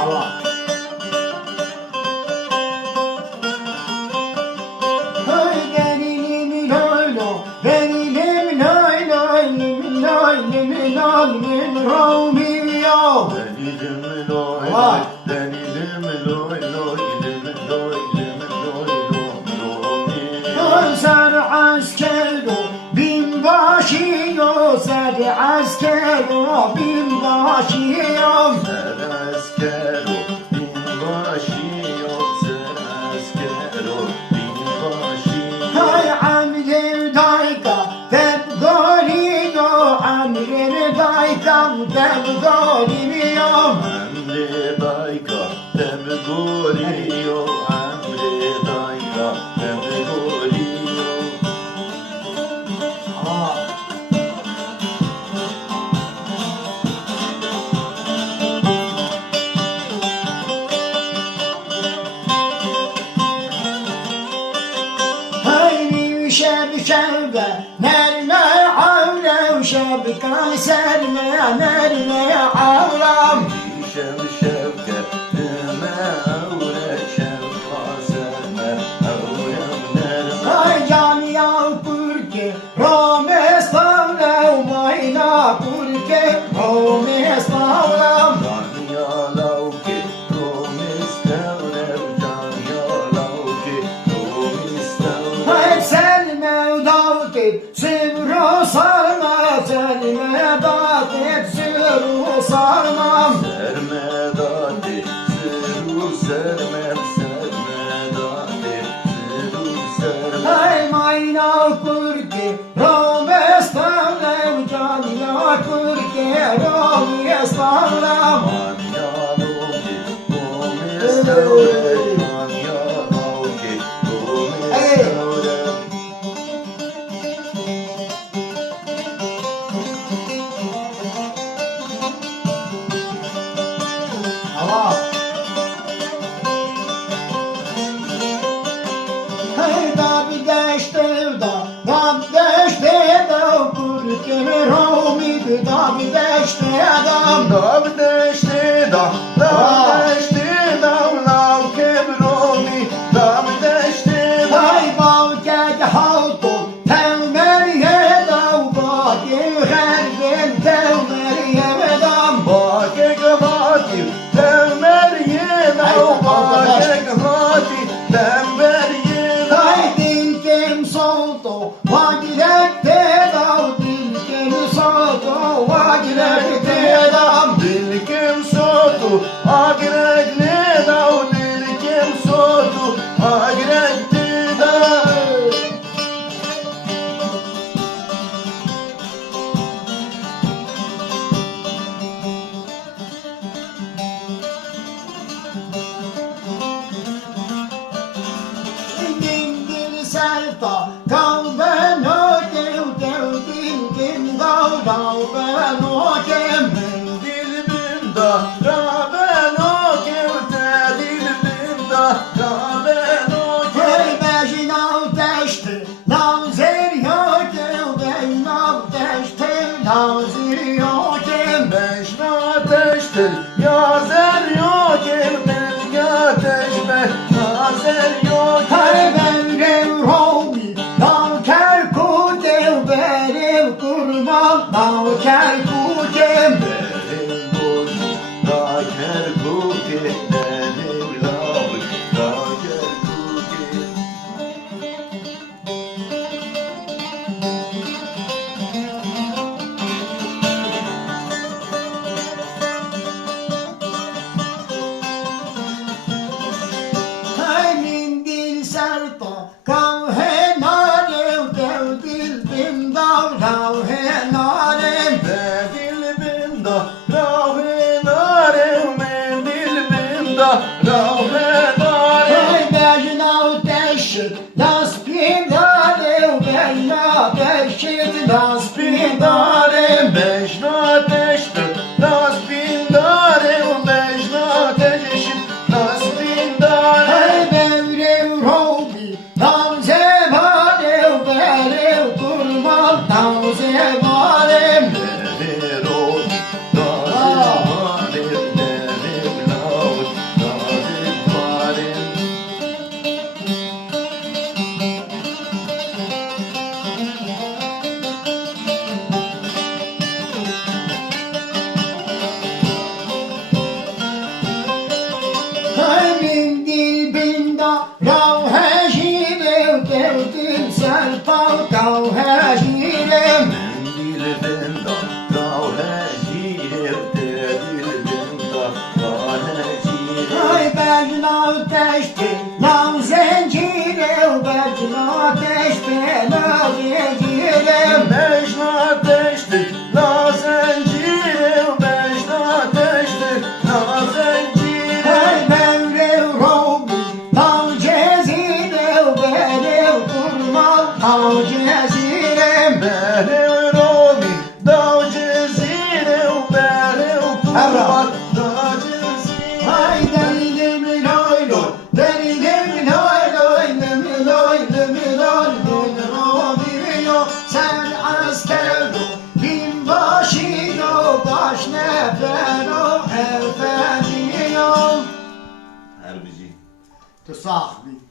Allah. Hey benim loylo, benim loyloylim, loylim, loylim, Romeo. Denilim loy Vay. denilim loy loy lim loy lim loy loy Ser askero, binbaşıyo, ser askero, binbaşıyo. Ser askero binbaşı yok, ser askero binbaşı Hay amir dayka, tep goriyo, amir dayka, tep goriyo. Emre dayka tebe goriyo, Emre dayka tebe goriyo. Hayni şebkebe, nerme avlev, şebka serme, nerme avlam. Şev şevketime avre şevka serme avrem nerme. Ay can yav kurke, romes avlev, mayna kurke, romes avlam. Can yalav ki komis tevrev, can yalav ki komis tevrev. Ay selme davket, sivru sarma, selme davket, sivru sarmam. Sermedati siru sermem, sermedati siru sermem. Ay mayna kurke, romes avlev, can yav kurke, romes avlam. Man yalav ki komis tevrev, man yalav ki komis Hey. tevrev. Allah. Hey da bir deşte da kurke romi da bir deşte adam. Davdeşti da, davdeşti da, lav kebromi, davdeşti da. Ay bavke halto tevmeriye da vadi herden tevmeriye dam. Bakek hati, tember yedav, bakek hati, tember yedav. Ay dilkem solto vagilekte da dilkem solto vagilekte dam. Dilkim sotu, agrek ledav, dilkim sotu, agrek ledav. Dingil serta kalben ödev dev dingil dav dav ben okem. Dilbimda, raben o kevte, dilbimda, raben o kevte. Hey beşin av teşti nazir yokem. Ben av teşti nazir yokem. Beşna ateştir, yazer yok evden ateşme, yazer yok Hey evden. ben rev romi dav ker kudev berev kurban dav ker kudem. Benim boşu, da ker kuki, benim lavı, da ker kuki. Hey mindil serta kav he narev dev dilbim dav dav he narev. Ben dilbimda, ravenarev, ben dilbimda, ravenarev. Hey bejin av teşit das pindarev ben na teşit das pindarev. Beşna ateştir, das pindarev, beşna ateştir, das pindarev. Hey bevrev robi dav zevarev berev kurban dav zevarev. Neler oldu, da zemanev, neler lav, sen asker o, binbaşı o, baş nefer o, efendi o. Herbici. To صاحبي